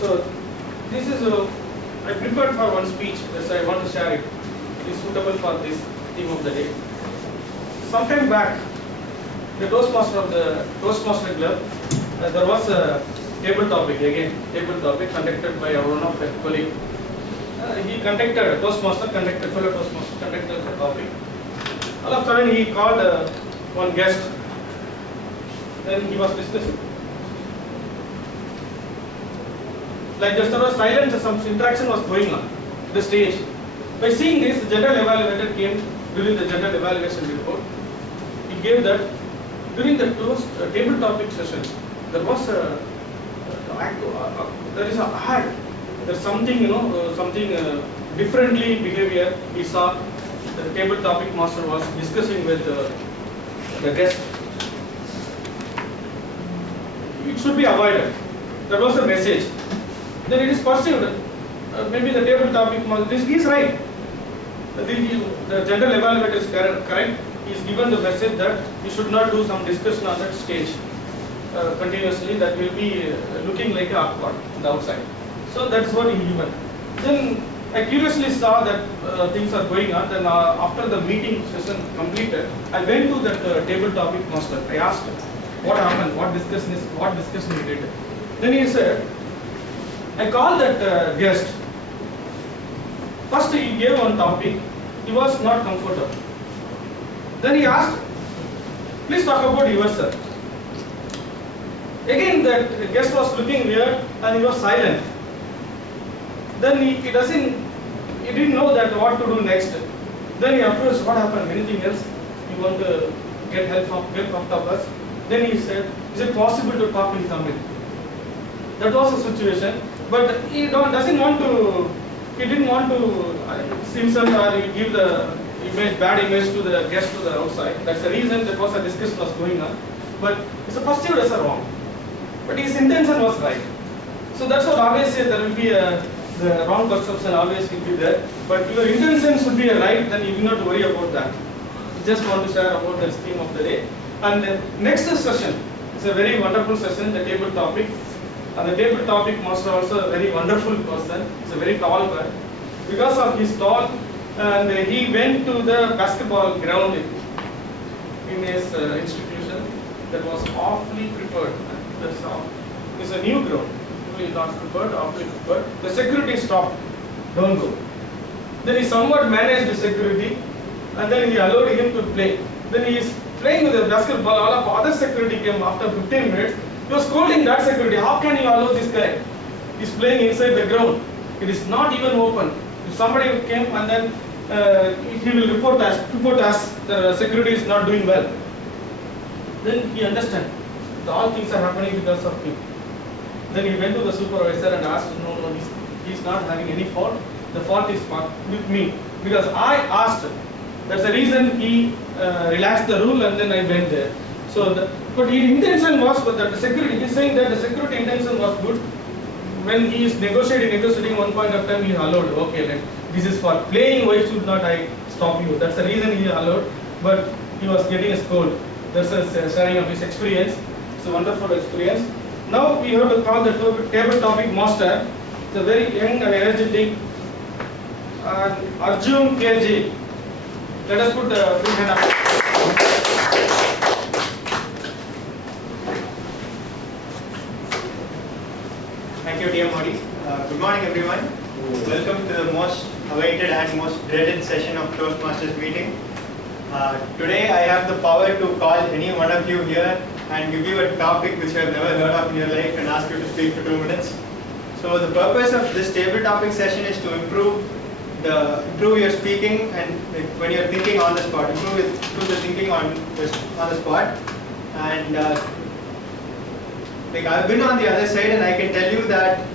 So this is I prepared for one speech, so I want to share it. It is suitable for this theme of the day. Sometime back, the Toastmaster of the Toastmaster Club, there was a table topic conducted by one of our colleague. He conducted, Toastmaster conducted, fellow Toastmaster conducted the topic. All of a sudden he called one guest. Then he was discussing. Like there was silence, some interaction was going on the stage. By seeing this, the general evaluator came during the general evaluation report. He gave that during the table topic session, there was there is a ad. There's something, something differently behavior he saw. The table topic master was discussing with the guest. It should be avoided. That was the message. Then it is perceived. Maybe the table topic master. This is right. The general evaluator is correct. He is given the message that you should not do some discussion on that stage continuously. That will be looking like awkward on the outside. So that's what he given. Then I curiously saw that things are going on. Then after the meeting session completed, I went to that table topic master. I asked him what happened, what discussion he did. Then he said, I called that guest. First he gave one topic. He was not comfortable. Then he asked, please talk about yourself. Again that guest was looking weird and he was silent. Then he didn't know that what to do next. Then he approached, what happened, anything else? You want to get help from us? Then he said, is it possible to talk in Tamil? That was the situation. But he didn't want to insult or give the bad image to the guest to the outside. That's the reason that was a discussion was going on. But it's perceived as a wrong. But his intention was right. So that's what always say there will be the wrong perception always will be there. But your intention should be right, then you do not worry about that. Just want to share about the theme of the day. And the next session is a very wonderful session, the table topic. And the table topic master also a very wonderful person. He's a very tall guy. Because of his tall, and he went to the basketball ground in his institution that was awfully prepared. That's all. It's a new ground. Really not prepared, awfully prepared. The security stopped. Don't go. Then he somewhat managed the security, and then he allowed him to play. Then he is playing with the basketball. All of other security came after 15 minutes. He was scolding that security. How can you allow this guy? He's playing inside the ground. It is not even open. If somebody came and then he will report us the security is not doing well. Then he understand that all things are happening because of him. Then he went to the supervisor and asked, no, he's not having any fault. The fault is with me because I asked. That's the reason he relaxed the rule and then I went there. So, but his intention was that the security. He's saying that the security intention was good. When he is negotiating one point of time, he allowed. Okay, this is for playing. Why should not I stop you? That's the reason he allowed. But he was getting a scold. That's a sharing of his experience. It's a wonderful experience. Now we have to call the table topic master. It's a very young and energetic Arjun KG. Let us put the big hand up. Thank you, dear Modi. Good morning, everyone. Welcome to the most awaited and most dreaded session of Toastmasters meeting. Today, I have the power to call any one of you here and give you a topic which you have never heard of in your life and ask you to speak for 2 minutes. So, the purpose of this table topic session is to improve your speaking and when you are thinking on the spot, improve the thinking on the spot. And I've been on the other side and I can tell you that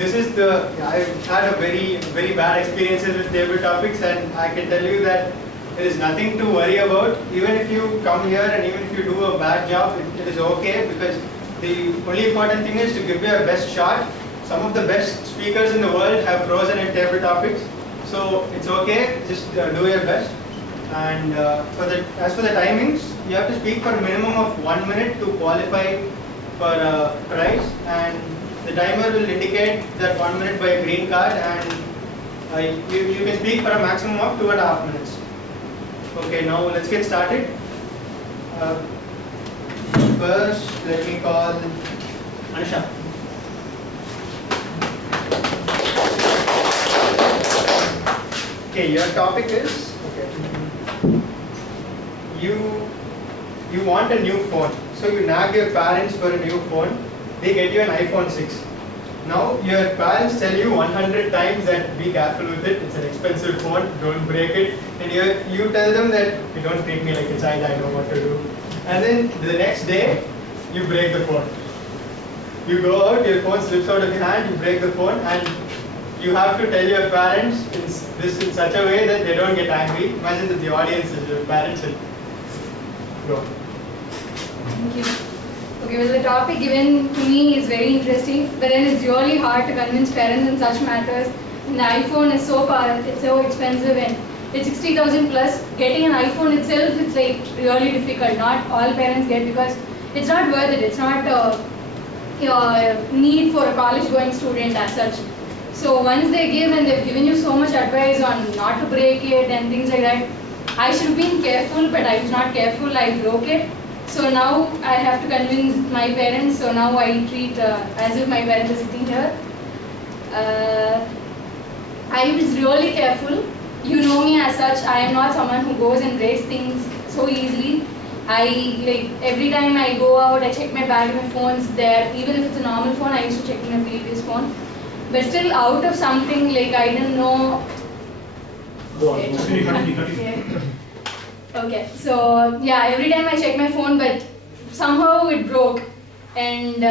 I've had a very bad experiences with table topics, and I can tell you that there is nothing to worry about. Even if you come here and even if you do a bad job, it is okay, because the only important thing is to give your best shot. Some of the best speakers in the world have frozen in table topics, so it's okay, just do your best. And as for the timings, you have to speak for a minimum of 1 minute to qualify for price, and the timer will indicate that 1 minute by a green card, and you can speak for a maximum of 2.5 minutes. Okay, now let's get started. First, let me call Anusha. Okay, your topic is you want a new phone, so you nag your parents for a new phone. They get you an iPhone 6. Now your parents tell you 100 times that be careful with it. It's an expensive phone. Don't break it. And you tell them that you don't treat me like a child. I know what to do. And then the next day, you break the phone. You go out, your phone slips out of your hand, you break the phone, and you have to tell your parents this in such a way that they don't get angry. Imagine that the audience is your parents. Go. Thank you. Okay, well, the topic given to me is very interesting, but then it's really hard to convince parents in such matters. And the iPhone is it's so expensive, and it's 60,000 plus. Getting an iPhone itself, it's like really difficult. Not all parents get, because it's not worth it. It's not your need for a college-going student as such. So once they give, and they've given you so much advice on not to break it and things like that, I should have been careful, but I was not careful. I broke it. So now I have to convince my parents. So now I treat as if my parents are sitting here. I was really careful. You know me as such. I am not someone who goes and breaks things so easily. Every time I go out, I check my bag, my phone's there. Even if it's a normal phone, I used to check my previous phone. But still, out of something, I didn't know. Go on. Continue. Okay, so yeah, every time I check my phone, but somehow it broke, and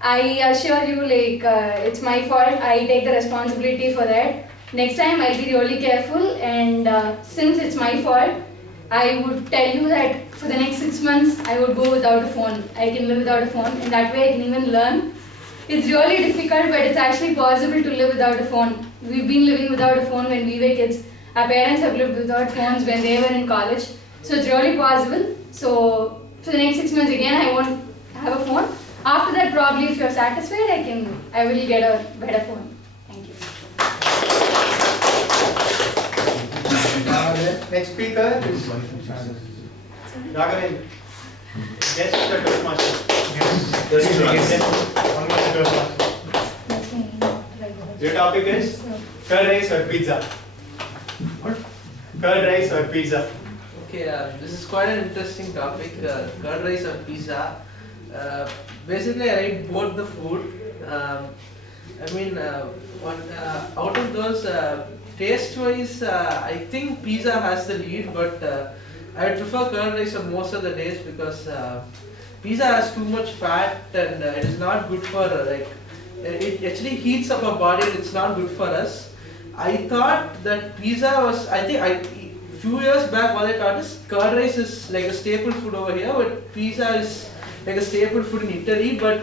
I assure you, it's my fault. I take the responsibility for that. Next time I'll be really careful, and since it's my fault, I would tell you that for the next 6 months I would go without a phone. I can live without a phone, and that way I can even learn. It's really difficult, but it's actually possible to live without a phone. We've been living without a phone when we were kids. Our parents have lived without phones when they were in college. So it's really possible. So for the next 6 months again, I won't have a phone. After that, probably if you're satisfied, I will get a better phone. Thank you. The next speaker is Raghavan. Guest the Toastmaster. Almost a Toastmaster. Your topic is curd rice or pizza? What? Curd rice or pizza? Okay, this is quite an interesting topic. Curd rice or pizza. Basically, I like both the food. Out of those, taste-wise, I think pizza has the lead, but I prefer curd rice on most of the days because pizza has too much fat and it is not good for it actually heats up our body and it's not good for us. I thought that pizza was, few years back what I thought is curd rice is like a staple food over here, but pizza is like a staple food in Italy. But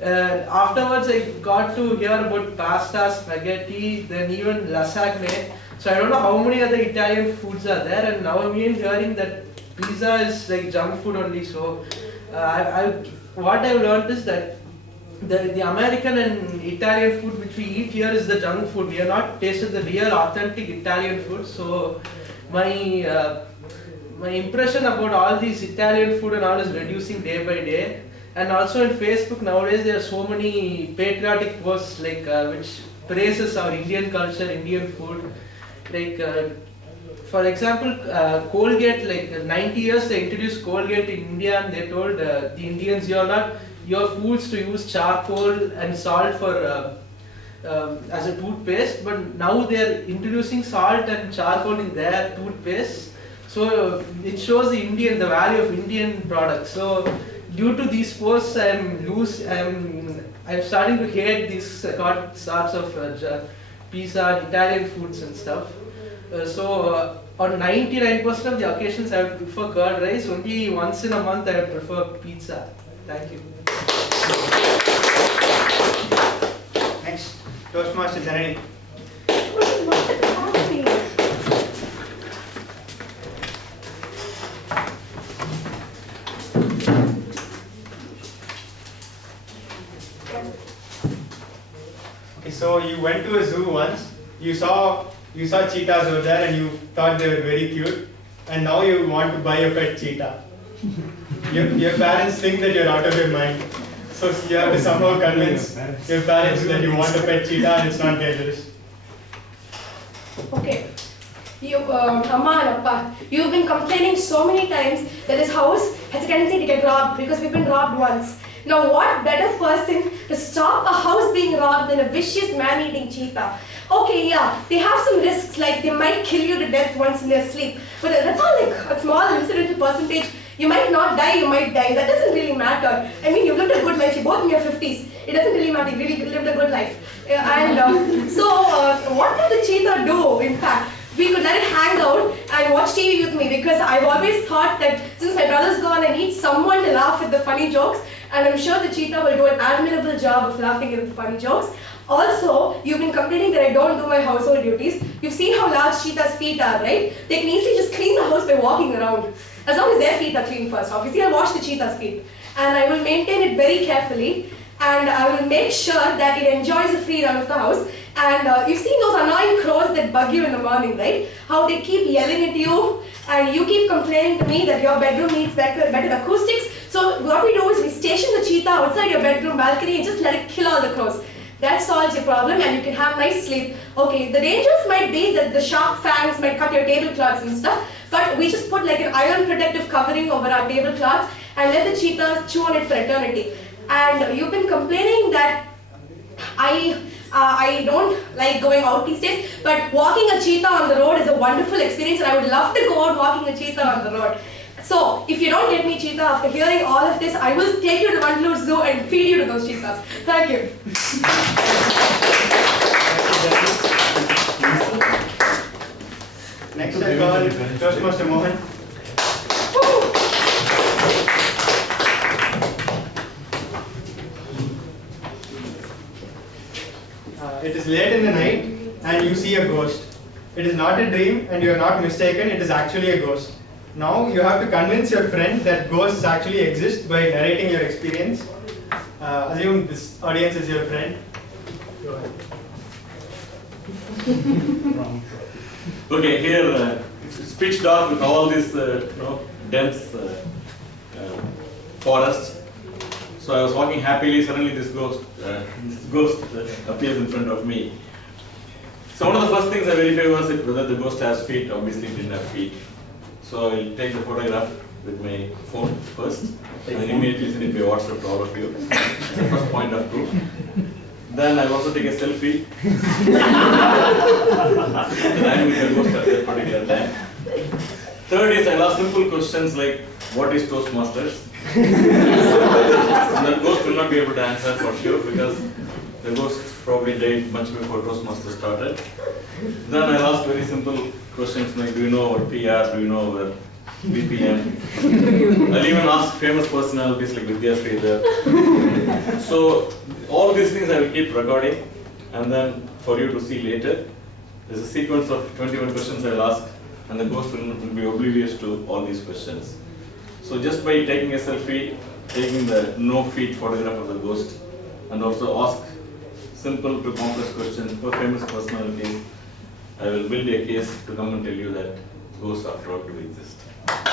afterwards I got to hear about pasta, spaghetti, then even lasagna. So I don't know how many other Italian foods are there, and now I'm even hearing that pizza is like junk food only. So what I've learned is that the American and Italian food which we eat here is the junk food. We have not tasted the real authentic Italian food. So my impression about all these Italian food and all is reducing day by day. And also in Facebook nowadays there are so many patriotic posts which praises our Indian culture, Indian food. For example, Colgate, 90 years they introduced Colgate in India, and they told the Indians, you're fools to use charcoal and salt for as a toothpaste, but now they are introducing salt and charcoal in their toothpaste. So it shows the value of Indian products. So due to these posts, I'm starting to hate these sorts of pizza and Italian foods and stuff. On 99% of the occasions I would prefer curd rice. Only once in a month I would prefer pizza. Thank you. Next, Toastmaster Janani. Okay, so you went to a zoo once. You saw cheetahs over there, and you thought they were very cute. And now you want to buy a pet cheetah. Your parents think that you're out of your mind. So you have to somehow convince your parents that you want a pet cheetah and it's not dangerous. Okay. Amma and Appa, you've been complaining so many times that this house has a tendency to get robbed because we've been robbed once. Now, what better person to stop a house being robbed than a vicious man-eating cheetah? Okay, yeah, they have some risks, like they might kill you to death once in their sleep, but that's all like a small incidental percentage. You might not die, you might die. That doesn't really matter. I mean, you've lived a good life. You're both in your 50s. It doesn't really matter. You really lived a good life. What did the cheetah do, in fact? We could let it hang out and watch TV with me because I've always thought that since my brother's gone, I need someone to laugh at the funny jokes, and I'm sure the cheetah will do an admirable job of laughing at the funny jokes. Also, you've been complaining that I don't do my household duties. You've seen how large cheetah's feet are, right? They can easily just clean the house by walking around. As long as their feet are clean first. Obviously, I'll wash the cheetah's feet. And I will maintain it very carefully. And I will make sure that it enjoys the free run of the house. And you've seen those annoying crows that bug you in the morning, right? How they keep yelling at you, and you keep complaining to me that your bedroom needs better acoustics. So what we do is we station the cheetah outside your bedroom balcony and just let it kill all the crows. That solves your problem and you can have nice sleep. Okay, the dangers might be that the sharp fangs might cut your tablecloths and stuff, but we just put like an iron protective covering over our tablecloths and let the cheetahs chew on it for eternity. And you've been complaining that I don't like going out these days, but walking a cheetah on the road is a wonderful experience and I would love to go out walking a cheetah on the road. So, if you don't get me cheetah, after hearing all of this, I will take you to Mandalore Zoo and feed you to those cheetahs. Thank you. Next I call Toastmaster Mohan. It is late in the night and you see a ghost. It is not a dream and you are not mistaken, it is actually a ghost. Now you have to convince your friend that ghosts actually exist by narrating your experience. Assume this audience is your friend. Go ahead. Okay, here it's pitch dark with all this dense forest. So I was walking happily. Suddenly this ghost appears in front of me. So one of the first things I verified was whether the ghost has feet. Obviously it didn't have feet. So I'll take the photograph with my phone first and then immediately send it by WhatsApp to all of you. That's the first point of proof. Then I also take a selfie. I'm with the ghost at that particular time. Third is I'll ask simple questions like, what is Toastmasters? And the ghost will not be able to answer for sure because the ghost probably died much before Toastmasters started. Then I'll ask very simple questions like, do you know our PR, do you know our BPM? I'll even ask famous personalities like Vidya Sridhar. So all these things I will keep recording and then for you to see later. There's a sequence of 21 questions I will ask and the ghost will be oblivious to all these questions. So just by taking a selfie, taking the no feet photograph of the ghost and also ask simple to complex questions for famous personalities, I will build a case to come and tell you that ghosts after all do exist. That's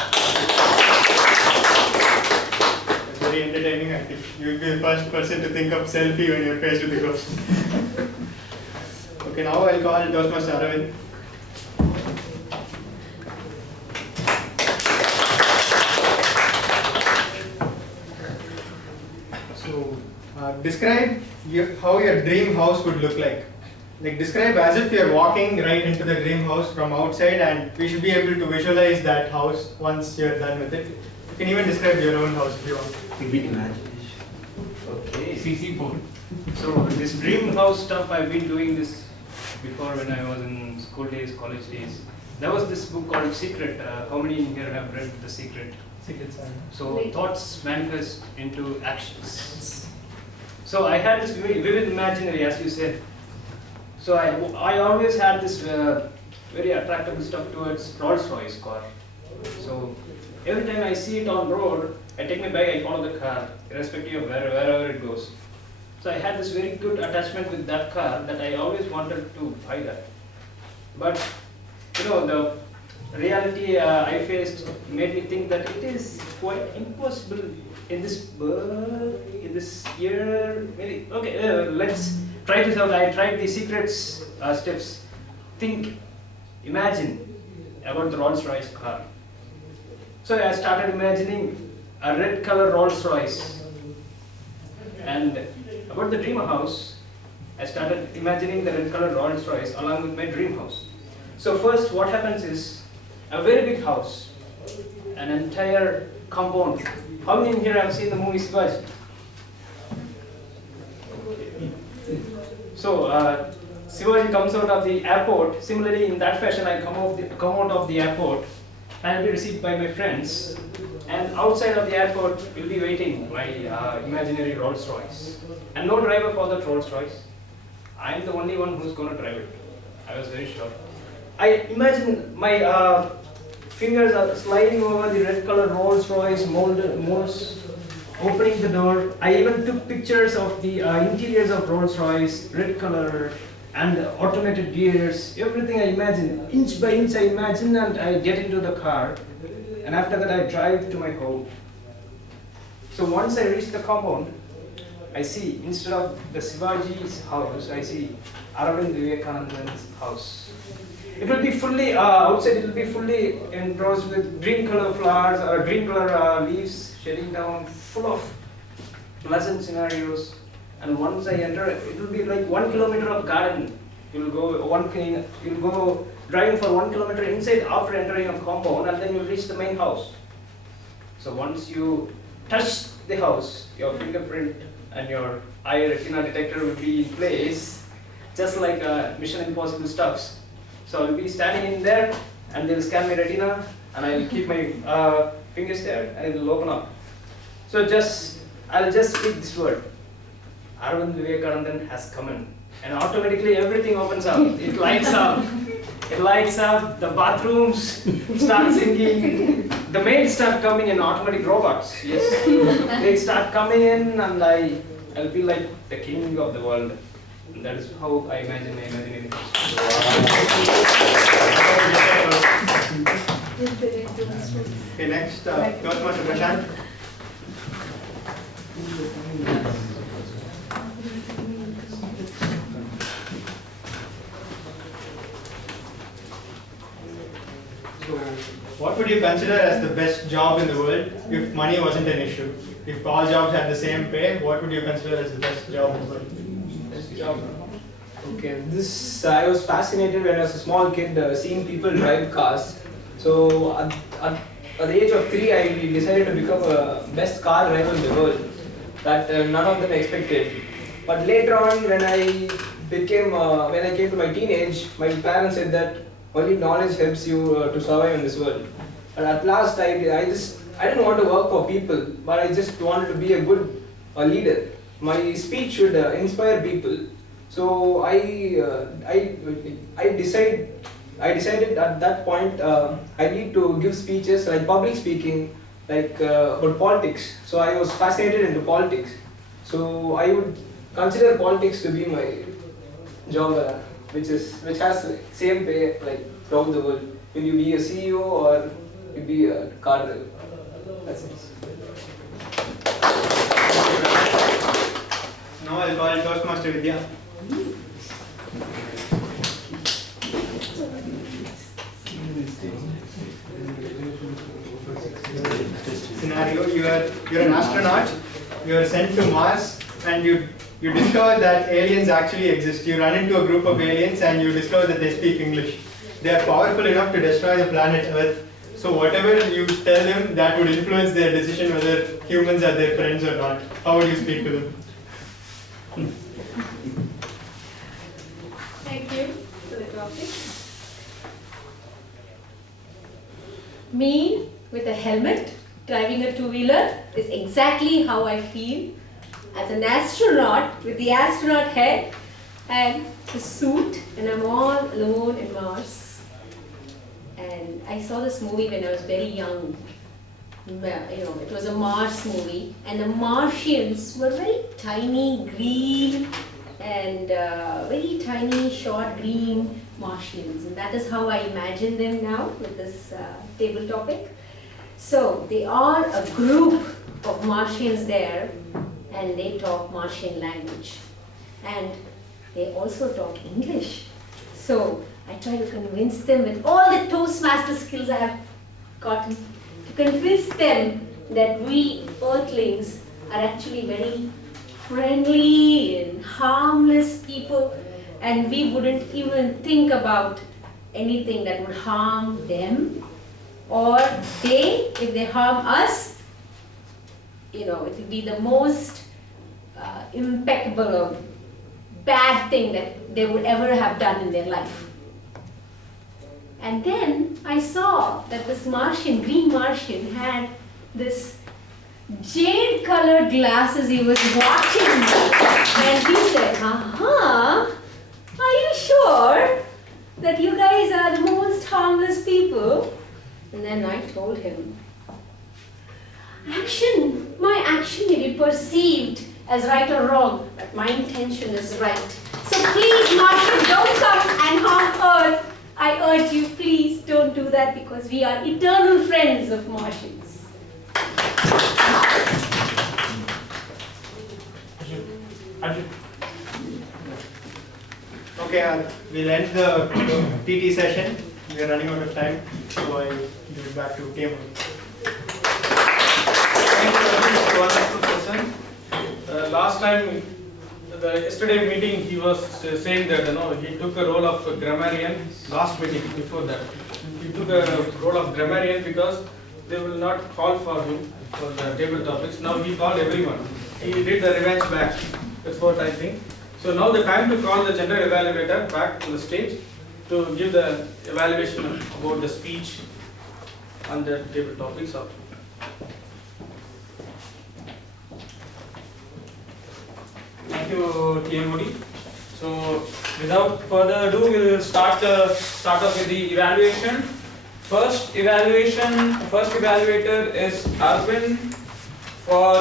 very entertaining. I think you'll be the first person to think of selfie when you're faced with the ghost. Okay, now I'll call Toastmaster Aravind. So, describe how your dream house would look like. Like describe as if you're walking right into the dream house from outside and we should be able to visualize that house once you're done with it. You can even describe your own house if you want. Big imagination. Okay. CC board. So this dream house stuff, I've been doing this before when I was in school days, college days. There was this book called Secret. How many in here have read The Secret? Secret Santa. So thoughts manifest into actions. So I had this vivid imaginary, as you said. So I always had this very attractive stuff towards Rolls-Royce car. So every time I see it on road, I take my bike, I follow the car, irrespective of wherever it goes. So I had this very good attachment with that car that I always wanted to buy that. But you know, the reality I faced made me think that it is quite impossible in this world, in this year. Maybe okay. Let's try this out. I tried the secrets steps. Think, imagine about the Rolls-Royce car. So I started imagining a red color Rolls-Royce. And about the dream house, I started imagining the red color Rolls-Royce along with my dream house. So first what happens is, a very big house, an entire compound. How many in here have seen the movie Shivaji? So Shivaji comes out of the airport. Similarly, in that fashion, I come out of the airport and I'll be received by my friends. And outside of the airport will be waiting my imaginary Rolls Royce. And no driver for that Rolls Royce. I'm the only one who's going to drive it. I was very sure. I imagine my fingers are sliding over the red color Rolls Royce molds, opening the door. I even took pictures of the interiors of Rolls Royce, red color, and automated gears, everything I imagine, inch by inch I imagine, and I get into the car, and after that I drive to my home. So once I reach the compound, I see, instead of the Shivaji's house, I see Aravind Vivekananda's house. It will be fully, outside it will be fully enclosed with green color flowers, or green color leaves shedding down, full of pleasant scenarios. And once I enter, it will be like 1 kilometer of garden. You'll go driving for 1 kilometer inside after entering a compound, and then you'll reach the main house. So once you touch the house, your fingerprint and your eye retina detector will be in place, just like Mission Impossible stuffs. So I'll be standing in there, and they'll scan my retina, and I'll keep my fingers there, and it will open up. So I'll just speak this word. Aravind Vivekanandan has come in, and automatically everything opens up. It lights up. It lights up. The bathrooms start singing. The maids start coming in, automatic robots. Yes, they start coming in, and I'll be like the king of the world. And that is how I imagine my imagination. Okay, next, Toastmaster Prashant. What would you consider as the best job in the world if money wasn't an issue? If all jobs had the same pay, what would you consider as the best job in the world? Best job. Okay, I was fascinated when I was a small kid seeing people drive cars. So at the age of 3, I decided to become a best car driver in the world. That none of them expected. But later on, when I came to my teenage, my parents said that only knowledge helps you to survive in this world. And at last, I didn't want to work for people, but I just wanted to be a good leader. My speech should inspire people. So I decided at that point I need to give speeches like public speaking, like about politics. So I was fascinated into politics. So I would consider politics to be my job, which has same pay like throughout the world. Will you be a CEO or you be a car driver? That's it. Now I'll call Toastmaster Vidya. Scenario: you're an astronaut. You are sent to Mars, and you discover that aliens actually exist. You run into a group of aliens, and you discover that they speak English. They are powerful enough to destroy the planet Earth. So whatever you tell them, that would influence their decision whether humans are their friends or not. How would you speak to them? Thank you for the topic. Me with a helmet driving a two-wheeler is exactly how I feel as an astronaut with the astronaut head and the suit, and I'm all alone in Mars. And I saw this movie when I was very young. it was a Mars movie, and the Martians were very tiny green and very tiny short green Martians, and that is how I imagine them now with this table topic. So they are a group of Martians there, and they talk Martian language, and they also talk English. So I try to convince them with all the Toastmaster skills I have gotten, to convince them that we Earthlings are actually very friendly and harmless people, and we wouldn't even think about anything that would harm them, or they, if they harm us, it would be the most impeccable or bad thing that they would ever have done in their life. And then I saw that this Martian, green Martian, had this jade colored glasses. He was watching me, and he said, are you sure that you guys are the most harmless people? And then I told him, my action may be perceived as right or wrong, but my intention is right. So please, Martian, don't come and harm Earth. I urge you, please don't do that, because we are eternal friends of Martians. Okay, we'll end the TT session. We are running out of time, so I give it back to TM. Thank you very much for the wonderful session. Last time, yesterday meeting, he was saying that he took a role of grammarian. Last meeting, before that, he took a role of grammarian because they will not call for him for the table topics. Now he called everyone. He did the revenge back. That's what I think. So now the time to call the general evaluator back to the stage to give the evaluation about the speech on the table topics. Thank you, TM Modi. So, without further ado, we will start off with the evaluation. First evaluator is Arvind for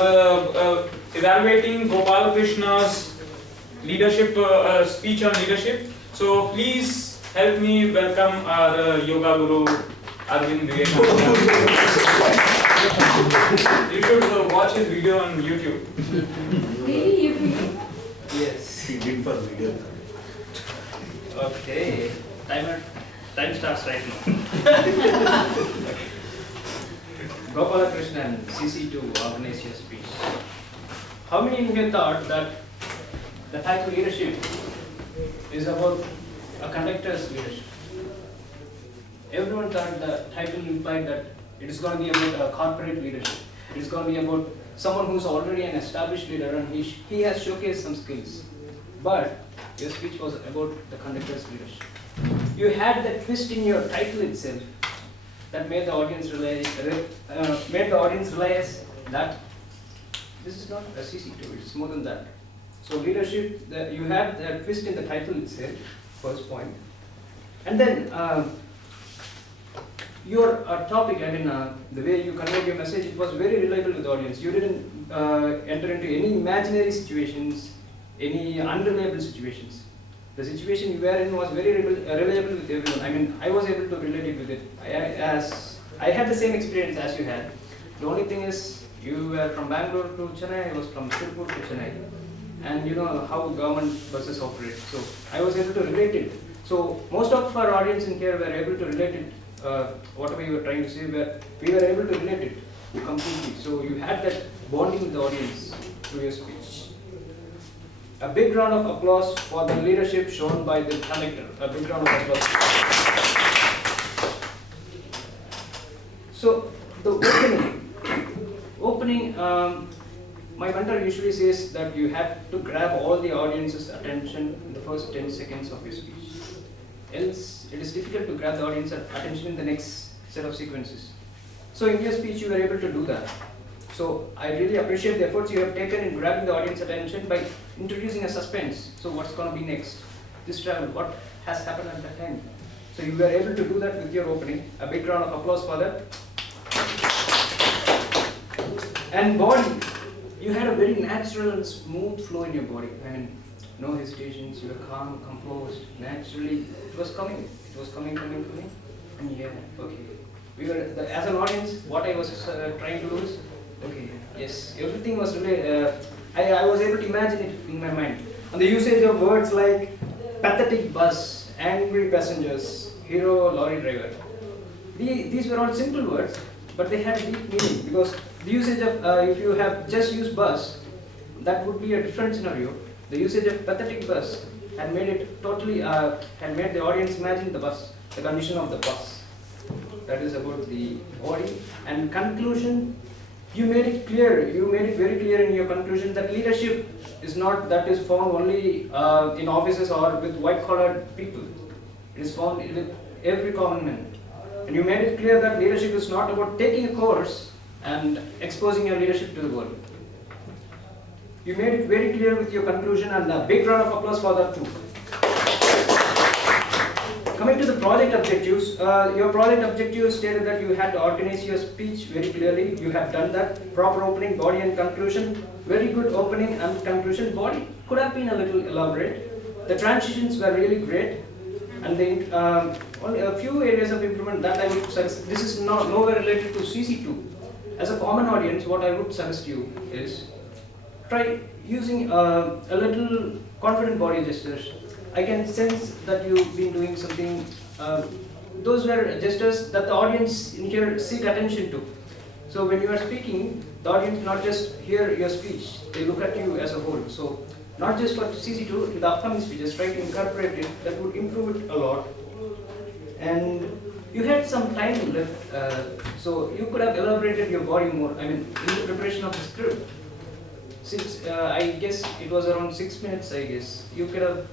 evaluating Gopal Krishna's leadership speech on leadership. So, please help me welcome our yoga guru Arvind Vivekananda. You should watch his video on YouTube. Really, you? Yes. He did for video. Okay. Time starts right now. Gopala Krishnan, CC2, organize your speech. How many of you thought that the title leadership is about a conductor's leadership? Everyone thought the title implied that it is going to be about a corporate leadership. It is going to be about someone who is already an established leader and he has showcased some skills. But your speech was about the conductor's leadership. You had that twist in your title itself that made the audience realize that this is not a CC2, it's more than that. So leadership, you had that twist in the title itself, first point. And then your topic, the way you conveyed your message, it was very relatable with the audience. You didn't enter into any imaginary situations, any unreliable situations. The situation you were in was very relatable with everyone. I was able to relate it with it. I had the same experience as you had. The only thing is, you were from Bangalore to Chennai, I was from Tirupur to Chennai. And you know how government buses operate. So I was able to relate it. So most of our audience in here were able to relate it. Whatever you were trying to say, we were able to relate it completely. So you had that bonding with the audience through your speech. A big round of applause for the leadership shown by the conductor. A big round of applause. So the opening, my mentor usually says that you have to grab all the audience's attention in the first 10 seconds of your speech. Else, it is difficult to grab the audience's attention in the next set of sequences. So in your speech, you were able to do that. So I really appreciate the efforts you have taken in grabbing the audience's attention by introducing a suspense. So what's going to be next? This travel, what has happened at that time? So you were able to do that with your opening. A big round of applause for that. And body, you had a very natural and smooth flow in your body. I mean, no hesitations, you were calm, composed, naturally. It was coming, coming. And yeah, okay. We were, as an audience, what I was trying to do is, okay, yes, everything was really, I was able to imagine it in my mind. And the usage of words like pathetic bus, angry passengers, hero lorry driver. These were all simple words, but they had deep meaning, because the usage of, if you have just used bus, that would be a different scenario. The usage of pathetic bus had made it totally, had made the audience imagine the bus, the condition of the bus. That is about the body. And conclusion, you made it clear, you made it very clear in your conclusion that leadership is not that is found only in offices or with white-collar people. It is found with every common man. And you made it clear that leadership is not about taking a course and exposing your leadership to the world. You made it very clear with your conclusion, and a big round of applause for that too. Coming to the project objectives, your project objectives stated that you had to organize your speech very clearly. You have done that. Proper opening, body and conclusion. Very good opening and conclusion. Body could have been a little elaborate. The transitions were really great. And then only a few areas of improvement that I would suggest. This is nowhere related to CC2. As a common audience, what I would suggest you is try using a little confident body gestures. I can sense that you've been doing something. Those were gestures that the audience in here seek attention to. So when you are speaking, the audience not just hear your speech, they look at you as a whole. So not just for CC2, in the upcoming speeches, try to incorporate it. That would improve it a lot. And you had some time left, so you could have elaborated your body more. I mean, in the preparation of the script. Since I guess it was around 6 minutes, I guess you could have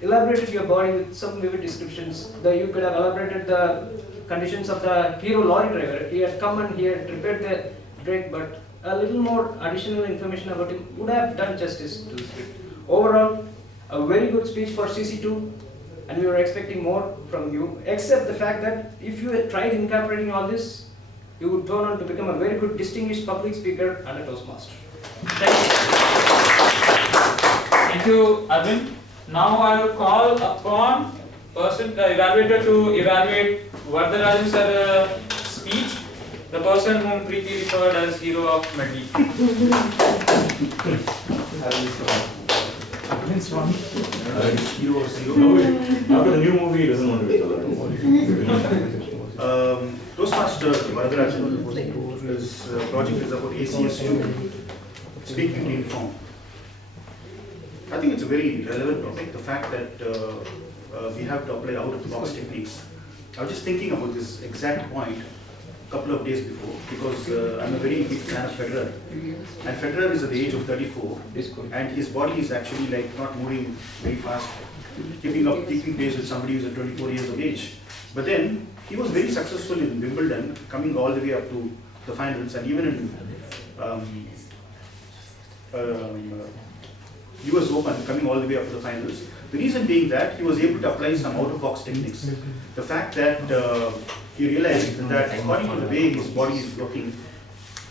elaborated your body with some vivid descriptions. You could have elaborated the conditions of the hero lorry driver. He had come and he had repaired the brake, but a little more additional information about him would have done justice to the script. Overall, a very good speech for CC2, and we were expecting more from you, except the fact that if you had tried incorporating all this, you would turn on to become a very good distinguished public speaker and a Toastmaster. Thank you. Thank you, Arvind. Now I will call upon evaluator to evaluate Vardarajan sir speech, the person whom Preeti referred as hero of Medley. After the new movie, he doesn't want to be Toastmaster Varadarajan, his project is about ACS2, speaking to inform. I think it's a very relevant topic, the fact that we have to apply out-of-the-box techniques. I was just thinking about this exact point a couple of days before, because I'm a very big fan of Federer. And Federer is at the age of 34, and his body is actually like not moving very fast, keeping pace with somebody who's at 24 years of age. But then he was very successful in Wimbledon, coming all the way up to the finals, and even in US Open, coming all the way up to the finals. The reason being that he was able to apply some out-of-box techniques. The fact that he realized that according to the way his body is working,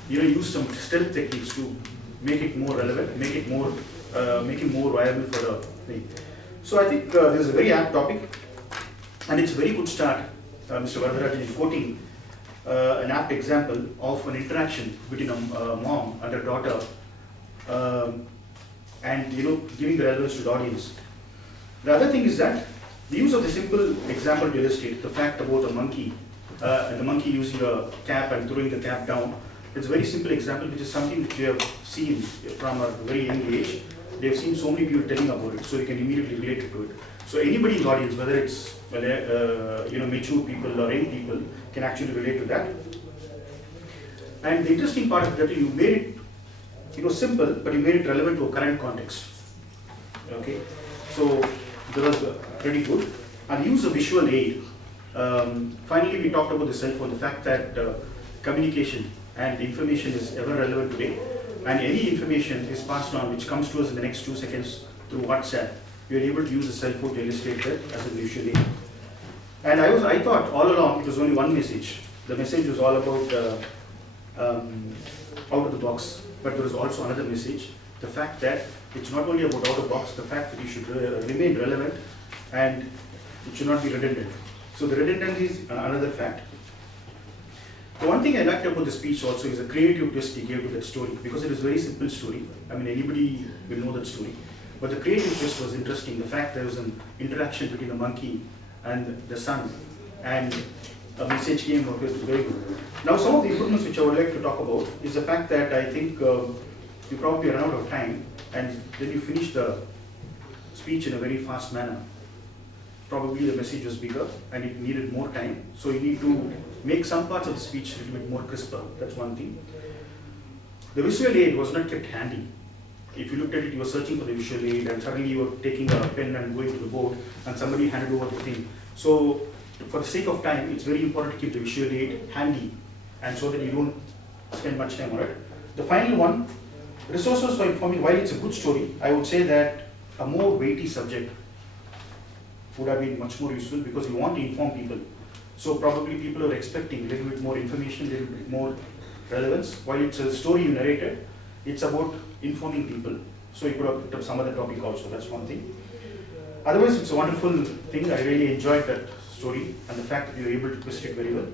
use some stealth techniques to make it more relevant, make it more viable for the thing. So I think this is a very apt topic, and it's a very good start. Mr. Varadarajan is quoting an apt example of an interaction between a mom and a daughter, and giving the relevance to the audience. The other thing is that the use of the simple example to illustrate the fact about a monkey and the monkey using a cap and throwing the cap down. It's a very simple example, which is something that we have seen from a very young age. They have seen so many people telling about it, so you can immediately relate it to it. So anybody in the audience, whether it's mature people or young people, can actually relate to that. And the interesting part of that, you made it simple, but you made it relevant to a current context. Okay, so that was pretty good. And use of visual aid. Finally, we talked about the cell phone, the fact that communication and information is ever relevant today, and any information is passed on which comes to us in the next 2 seconds through WhatsApp. We are able to use a cell phone to illustrate that as a visual aid. And I thought all along it was only one message. The message was all about out of the box, but there is also another message. The fact that it's not only about out of the box, the fact that you should remain relevant and it should not be redundant. So the redundancy is another fact. The one thing I liked about the speech also is the creative twist he gave to that story, because it is a very simple story. I mean, anybody will know that story. But the creative twist was interesting. The fact there was an interaction between the monkey and the sun, and a message came out, was very good. Now, some of the improvements which I would like to talk about is the fact that I think you probably run out of time, and then you finish the speech in a very fast manner. Probably the message was bigger and it needed more time, so you need to make some parts of the speech a little bit more crisper. That's one thing. The visual aid was not kept handy. If you looked at it, you were searching for the visual aid and suddenly you were taking a pen and going to the board and somebody handed over the thing. So for the sake of time, it's very important to keep the visual aid handy and so that you don't spend much time on it. The final one, resources for informing. While it's a good story, I would say that a more weighty subject would have been much more useful, because you want to inform people. So probably people are expecting a little bit more information, a little bit more relevance. While it's a story you narrated, it's about informing people. So you could have picked up some other topic also, that's one thing. Otherwise, it's a wonderful thing. I really enjoyed that story and the fact that you were able to twist it very well.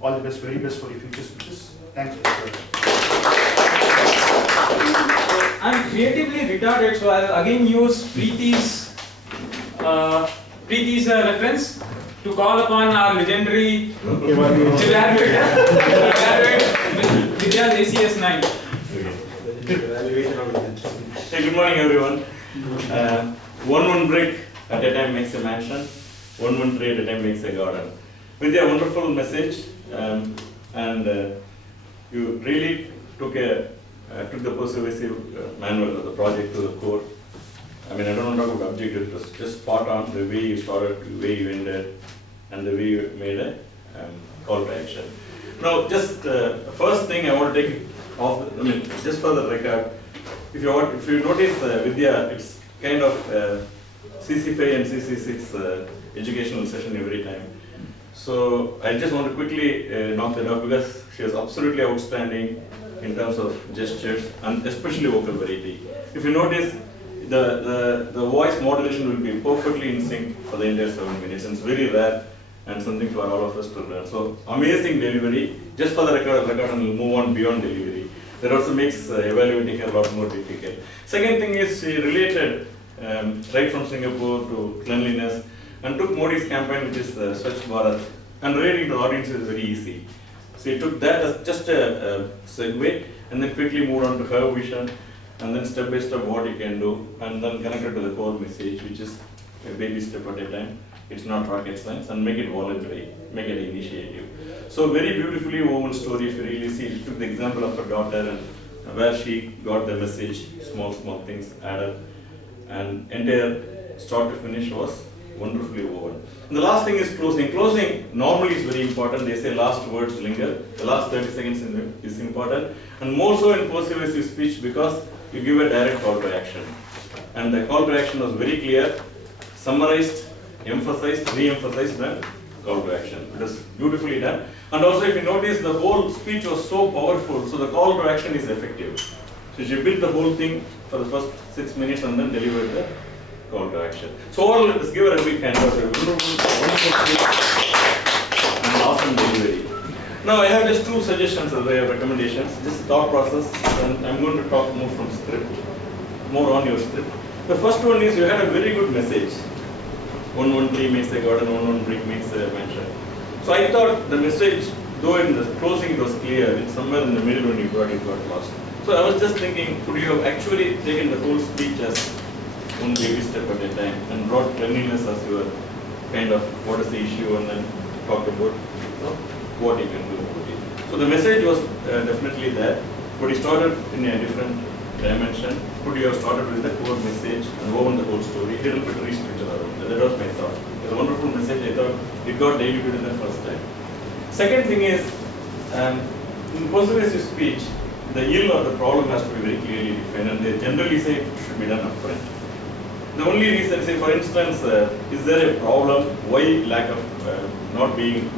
All the best, very best for your future speeches. Thanks. I'm creatively retarded, so I'll again use Preeti's reference to call upon our legendary evaluator, Vidya's ACS 9. Hey, good morning everyone. One brick at a time makes a mansion, one tree at a time makes a garden. Vidya, wonderful message, and you really took the persuasive manual of the project to the core. I mean, I don't want to talk about objective, it was just spot on the way you started, the way you ended, and the way you made a call to action. Now, just first thing I want to take off, just for the record, if you notice Vidya, it's kind of CC5 and CC6 educational session every time. So I just want to quickly knock that off, because she was absolutely outstanding in terms of gestures and especially vocal variety. If you notice, the voice modulation will be perfectly in sync for the entire 7 minutes, and it's very rare and something for all of us to learn. So amazing delivery, just for the record and we'll move on beyond delivery. That also makes evaluating a lot more difficult. Second thing is she related right from Singapore to cleanliness and took Modi's campaign, which is Swachh Bharat, and relating to the audience is very easy. So he took that as just a segue and then quickly moved on to her vision, and then step by step what you can do, and then connected to the core message, which is a baby step at a time. It's not rocket science, and make it voluntary, make it initiative. So very beautifully woven story. If you really see, she took the example of her daughter and where she got the message, small things added, and entire start to finish was wonderfully woven. And the last thing is closing. Closing normally is very important. They say last words linger. The last 30 seconds is important, and more so in persuasive speech, because you give a direct call to action. And the call to action was very clear, summarized, emphasized, re-emphasized, and call to action. It was beautifully done. And also, if you notice, the whole speech was so powerful, so the call to action is effective. So she built the whole thing for the first 6 minutes and then delivered the call to action. So overall, let's give her a big hand for a wonderful speech and awesome delivery. Now I have just 2 suggestions as I have recommendations, just thought process, and I'm going to talk more from script, more on your script. The first one is you had a very good message. One tree makes a garden, one brick makes a mansion. So I thought the message, though in the closing it was clear, it's somewhere in the middle when you got lost. So I was just thinking, could you have actually taken the whole speech as one baby step at a time and brought cleanliness as your kind of what is the issue, and then talked about what you can do about it. So the message was definitely there, but you started in a different dimension. Could you have started with the core message and woven the whole story, a little bit restructured around that? That was my thought. It was a wonderful message. I thought it got diluted in the first time. Second thing is, in persuasive speech, the ill or the problem has to be very clearly defined, and they generally say it should be done upfront. The only reason, say for instance, is there a problem? Why lack of not being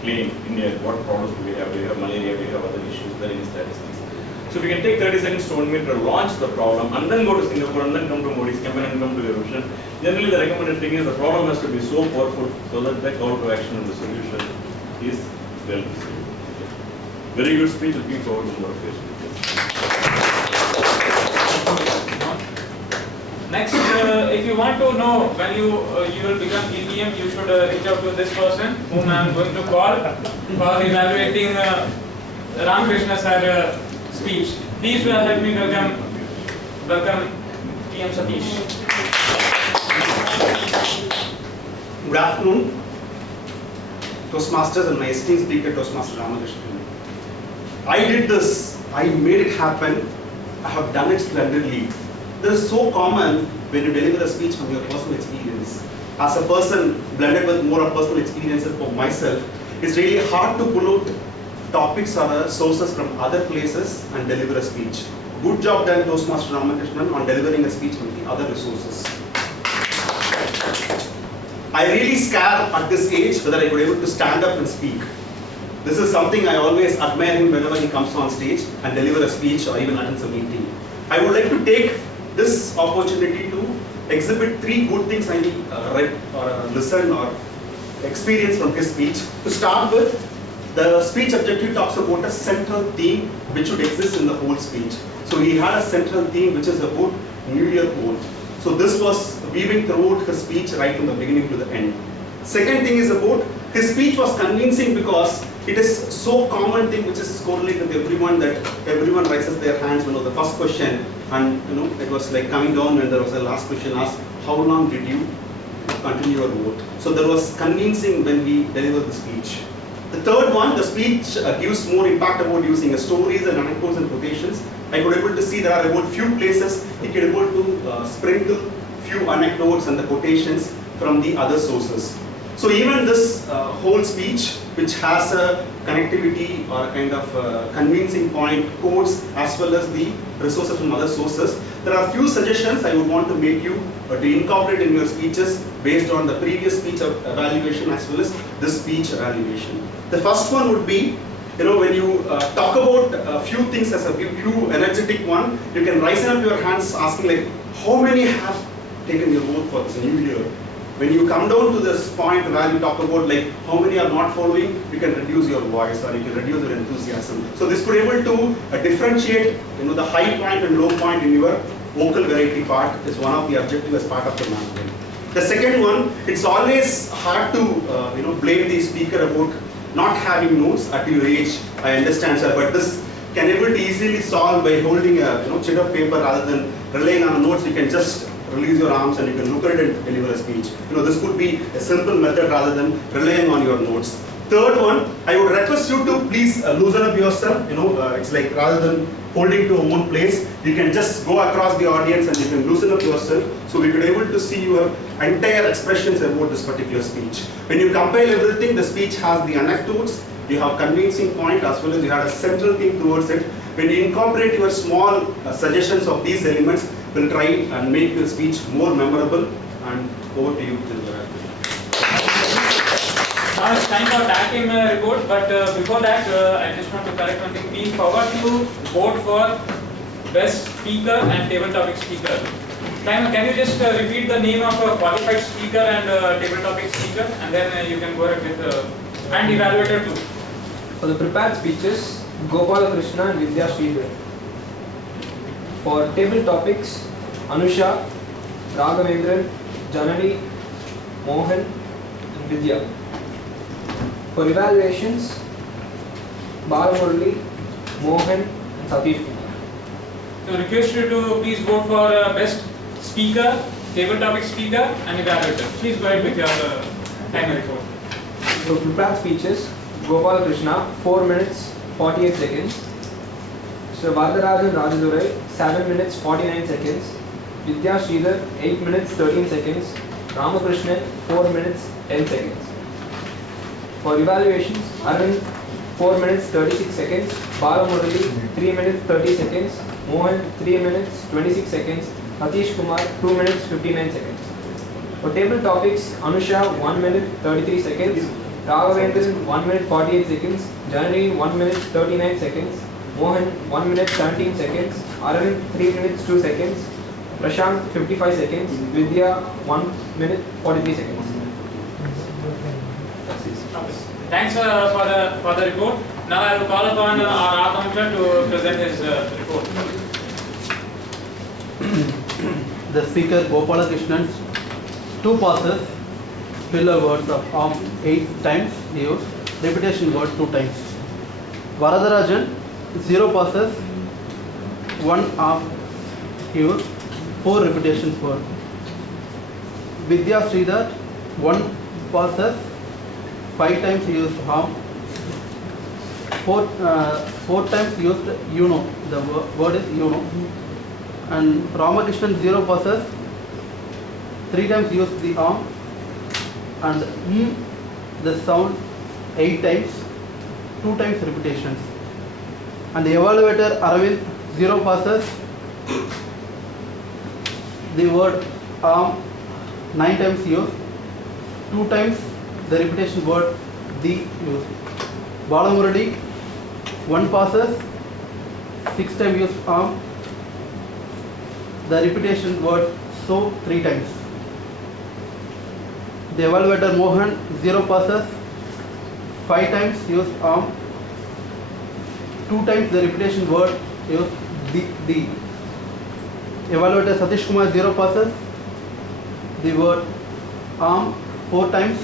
claim India, what problems do we have? Do we have malaria? Do we have other issues? There any statistics? So if we can take 30 seconds to 1 minute to launch the problem and then go to Singapore and then come to Modi's campaign and come to the eruption, generally the recommended thing is the problem has to be so powerful so that the call to action and the solution is well received. Very good speech, looking forward to more of it. Next, if you want to know when you will become ETM, you should reach out to this person whom I am going to call for evaluating Ramakrishna sir speech. Please help me welcome TM Satish. Good afternoon, Toastmasters and my esteemed speaker, Toastmaster Ramakrishna. I did this, I made it happen, I have done it splendidly. This is so common when you deliver a speech from your personal experience. As a person blended with more of personal experiences for myself, it's really hard to pull out topics or sources from other places and deliver a speech. Good job done, Toastmaster Ramakrishnan, on delivering a speech from the other resources. I really scared at this age whether I could be able to stand up and speak. This is something I always admire him whenever he comes on stage and deliver a speech or even attends a meeting. I would like to take this opportunity to exhibit 3 good things I read or listen or experience from his speech. To start with, the speech objective talks about a central theme which should exist in the whole speech. So he had a central theme which is about New Year old. So this was weaving throughout his speech right from the beginning to the end. Second thing is about his speech was convincing because it is so common thing which is correlated with everyone that everyone raises their hands when the first question, and it was like coming down when there was a last question asked, how long did you continue your vote? So there was convincing when we delivered the speech. The third one, the speech gives more impact about using stories and anecdotes and quotations. I could able to see there are about few places he could able to sprinkle few anecdotes and the quotations from the other sources. So even this whole speech, which has a connectivity or a kind of convincing point, quotes as well as the resources from other sources, there are few suggestions I would want to make you to incorporate in your speeches based on the previous speech evaluation as well as this speech evaluation. The first one would be, when you talk about a few things as a few energetic one, you can raise up your hands asking like, how many have taken your vote for this new year? When you come down to this point where you talk about like how many are not following, you can reduce your voice or you can reduce your enthusiasm. So this could be able to differentiate the high point and low point in your vocal variety part is one of the objectives as part of the manual. The second one, it's always hard to blame the speaker about not having notes at your age. I understand, sir, but this can able to easily solve by holding a sheet of paper rather than relying on notes. You can just release your arms and you can look at it and deliver a speech. This could be a simple method rather than relying on your notes. Third one, I would request you to please loosen up yourself. It's like rather than holding to a one place, you can just go across the audience and you can loosen up yourself so we could able to see your entire expressions about this particular speech. When you compile everything, the speech has the anecdotes, you have convincing point as well as you have a central theme towards it. When you incorporate your small suggestions of these elements, we'll try and make your speech more memorable. And over to you, Dilbar. Now it's time for tag team report, but before that, I just want to correct one thing. We forgot to vote for best speaker and table topic speaker. Can you just repeat the name of a qualified speaker and table topic speaker, and then you can go ahead with and evaluator too. For the prepared speeches, Gopala Krishna and Vidya Sridhar. For table topics, Anusha, Raghavendran, Janani, Mohan, and Vidya. For evaluations, Balamurali, Mohan, and Satish Kumar. So request you to please vote for best speaker, table topic speaker, and evaluator. Please go ahead with your time report. So prepared speeches, Gopala Krishna, 4 minutes, 48 seconds. So Vardarajan Rajadurai, 7 minutes, 49 seconds. Vidya Sridhar, 8 minutes, 13 seconds. Ramakrishnan, 4 minutes, 10 seconds. For evaluations, Arvind, 4 minutes, 36 seconds. Balamurali, 3 minutes, 30 seconds. Mohan, 3 minutes, 26 seconds. Satish Kumar, 2 minutes, 59 seconds. For table topics, Anusha, 1 minute, 33 seconds. Raghavendran 1 minute 48 seconds, Janani 1 minute 39 seconds, Mohan 1 minute 17 seconds, Arvind 3 minutes 2 seconds, Prashant 55 seconds, Vidya 1 minute 43 seconds. Thanks for the report. Now I will call upon our accountant to present his report. The speaker Gopalakrishnan, 2 passes, filler words of arm 8 times used, repetition word 2 times. Varadarajan, 0 passes, 1 arm used, 4 repetitions word. Vidya Sridhar, 1 passes, 5 times used arm, 4 times used the word is and Ramakrishnan 0 passes, 3 times used the arm and the sound 8 times, 2 times repetitions. And the evaluator Aravind 0 passes, the word arm 9 times used, 2 times the repetition word the used. Balamuradi 1 passes, 6 times used arm, the repetition word so 3 times. The evaluator Mohan 0 passes, 5 times used arm, 2 times the repetition word used the. Evaluator Satish Kumar 0 passes, the word arm 4 times,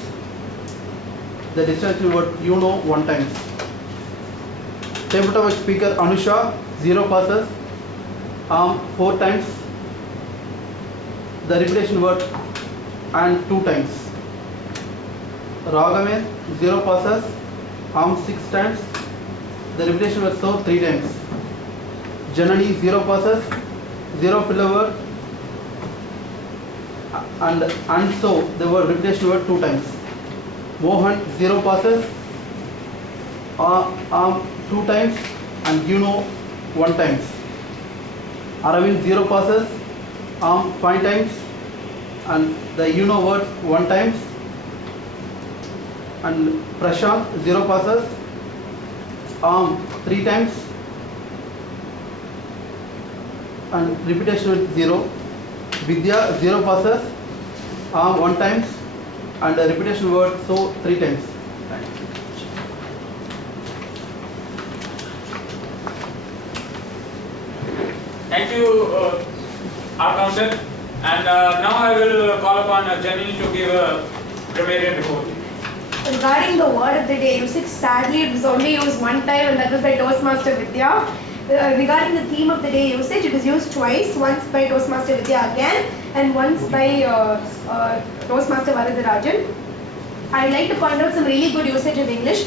the distinction word 1 times. Temporary speaker Anusha 0 passes, arm 4 times, the repetition word and 2 times. Raghavan 0 passes, arm 6 times, the repetition word so 3 times. Janani 0 passes, 0 filler word and so the word repetition word 2 times. Mohan 0 passes, arm 2 times and 1 times. Aravind 0 passes, arm 5 times and the word 1 times. And Prashant 0 passes, arm 3 times and repetition with 0. Vidya 0 passes, arm 1 times and the repetition word so 3 times. Thank you, accountant. And now I will call upon Janani to give a grammarian report. Regarding the word of the day usage, sadly it was only used 1 time and that was by Toastmaster Vidya. Regarding the theme of the day usage, it was used twice, once by Toastmaster Vidya again and once by Toastmaster Varadarajan. I'd like to point out some really good usage of English.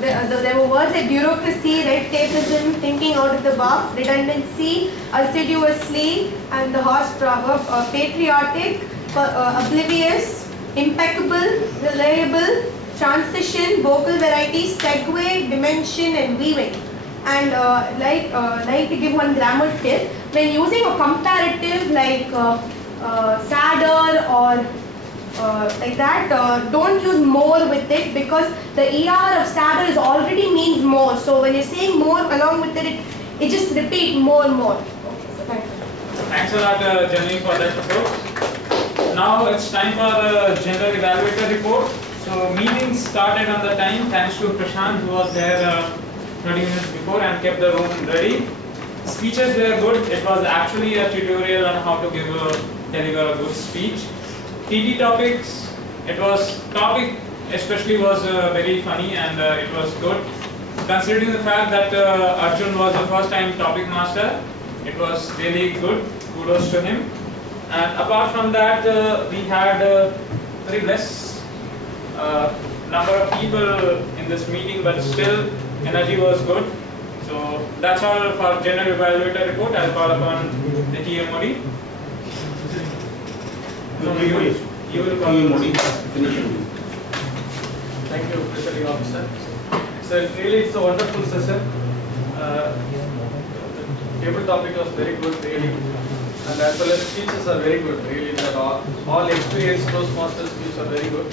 There were words like bureaucracy, red tapeism, thinking out of the box, redundancy, assiduously, and the horse proverb, patriotic, oblivious, impeccable, reliable, transition, vocal varieties, segue, dimension, and weaving. And like to give one grammar tip, when using a comparative like sadder or like that, don't use more with it because the ER of sadder is already means more. So when you're saying more along with it, it just repeat more and more. Okay, so thank you. Thanks a lot, Janani, for that report. Now it's time for the general evaluator report. So meeting started on the time thanks to Prashant who was there 30 minutes before and kept the room ready. Speeches were good. It was actually a tutorial on how to deliver a good speech. TT topics, topic especially was very funny and it was good. Considering the fact that Arjun was the first time topic master, it was really good. Kudos to him. And apart from that, we had very less number of people in this meeting, but still energy was good. So that's all for general evaluator report. I'll call upon the TMOD. No, you will call TMOD. Thank you, presiding officer. It's a wonderful session. The table topic was very good, really, and as well as speeches are very good, really. That all experienced Toastmasters speeches are very good.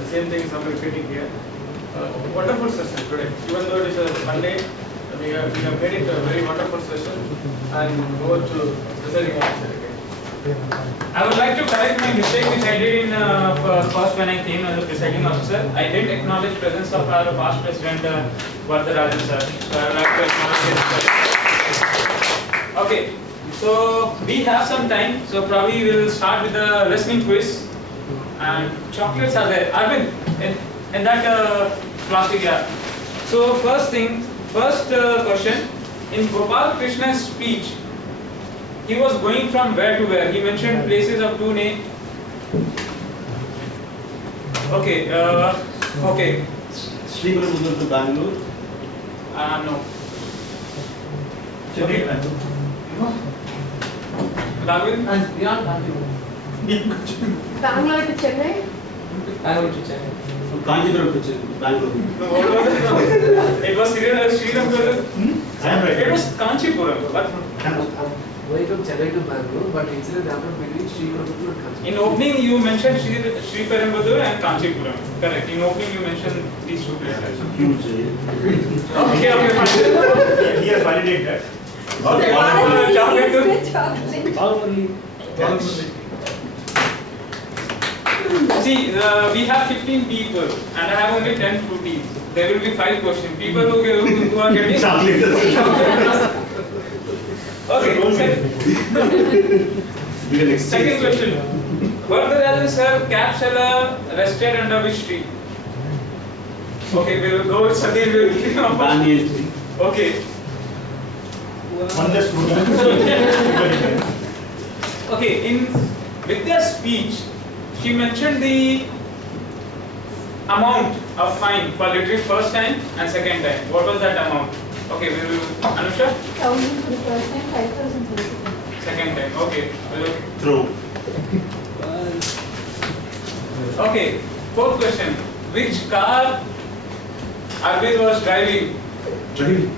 The same things I'm repeating here. wonderful session today. Even though it is a Sunday, we have made it a very wonderful session. And over to presiding officer again. I would like to correct my mistake which I did in first when I came as a presiding officer. I didn't acknowledge presence of our past president Vardarajan sir. So I would like to acknowledge his. Okay, so we have some time. So probably we will start with the listening quiz. And chocolates are there. Arvind, in that plastic jar. So first question. In Gopal Krishna's speech, he was going from where to where? He mentioned places of two names. Okay, okay. Sriperumbudur to Bangalore. No. Okay. Ravin? And beyond Bangalore. Bangalore to Chennai? Bangalore to Chennai. From Kanjipuram to Bangalore. No, what was it? It was Sriperumbudur. I am right. It was Kanchipuram. What? Going from Chennai to Bangalore, but incident happened between Sriperumbudur and Kanchipuram. In opening you mentioned Sriperumbudur and Kanchipuram. Correct. In opening you mentioned these two places. Huge. Okay, okay. He has validated that. See, we have 15 people and I have only 10 fruities. There will be 5 questions. People who are getting Chocolate. Okay, second question. Vardarajan sir, cap seller, rested under which tree? Okay, we will go with Sadir. Banyan tree. Okay. One less fruit. Okay, in Vidya's speech, she mentioned the amount of fine for littering first time and second time. What was that amount? Okay, we will. Anusha? 1,000 for the first time, 5,000 for the second time. Second time. Okay. Throw. Okay. Fourth question. Which car Arvind was driving? Driving.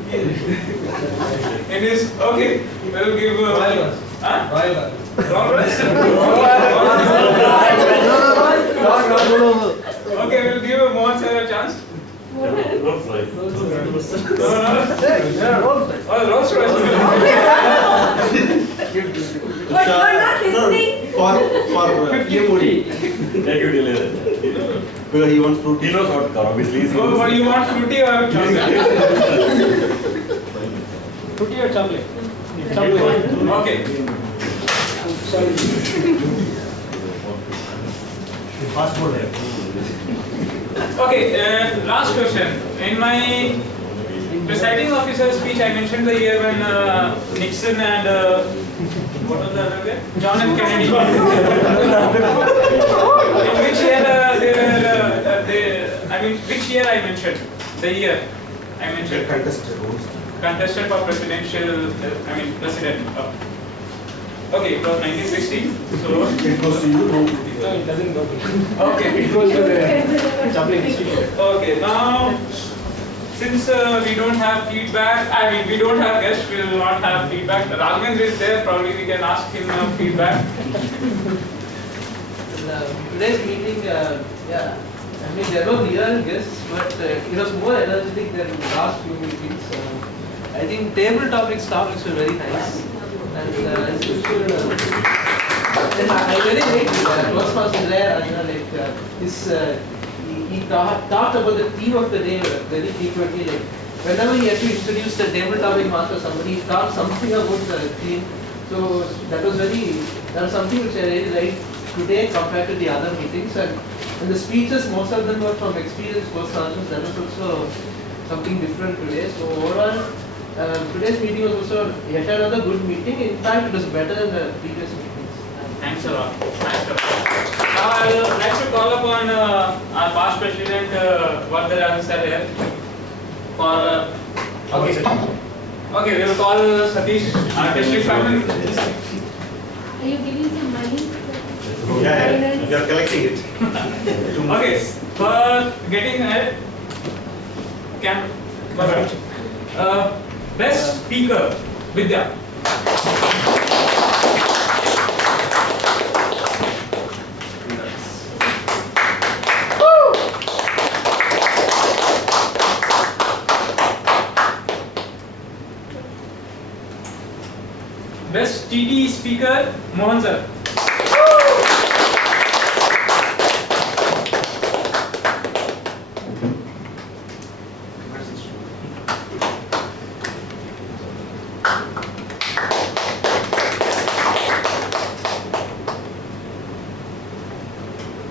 It is okay. We will give. Huh? Okay, we will give Mohan sir a chance. Rolls Royce. Rolls Royce. But you're not listening. For PMOD. Negative delay. Because he wants fruit. He knows what car, obviously. Oh, but you want fruity or chocolate? Fruity or chocolate? Okay. Passport. Okay, last question. In my presiding officer speech, I mentioned the year when Nixon and what was the other guy? John F. Kennedy. In which year which year I mentioned? The year I mentioned. Contested for presidential, president. Okay, it was 1960. So It goes to you. No, it doesn't go to. okay. It goes to the chocolate distributor. Okay, now since we don't have feedback, we don't have guests, we will not have feedback. Raghavendra is there, probably we can ask him feedback. Today's meeting, there were real guests, but it was more energetic than the last few meetings. I think table topics were very nice. And as usual, I really like Toastmasters there, he talked about the theme of the day very frequently. Like whenever he had to introduce the table topic master, somebody talked something about the theme. So that was something which I really liked today compared to the other meetings. And the speeches, most of them were from experienced Toastmasters. That was also something different today. So overall, today's meeting was also yet another good meeting. In fact, it was better than the previous meetings. Thanks a lot. Now I would like to call upon our past president, Vardarajan sir here for. Okay, we will call Satish, our district chairman. Are you giving some money? Yeah, you are collecting it. Okay, for getting ahead, best speaker, Vidya. speaker, Mohan sir.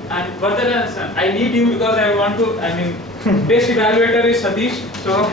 And further, I need you because I want to, best evaluator is Satish. So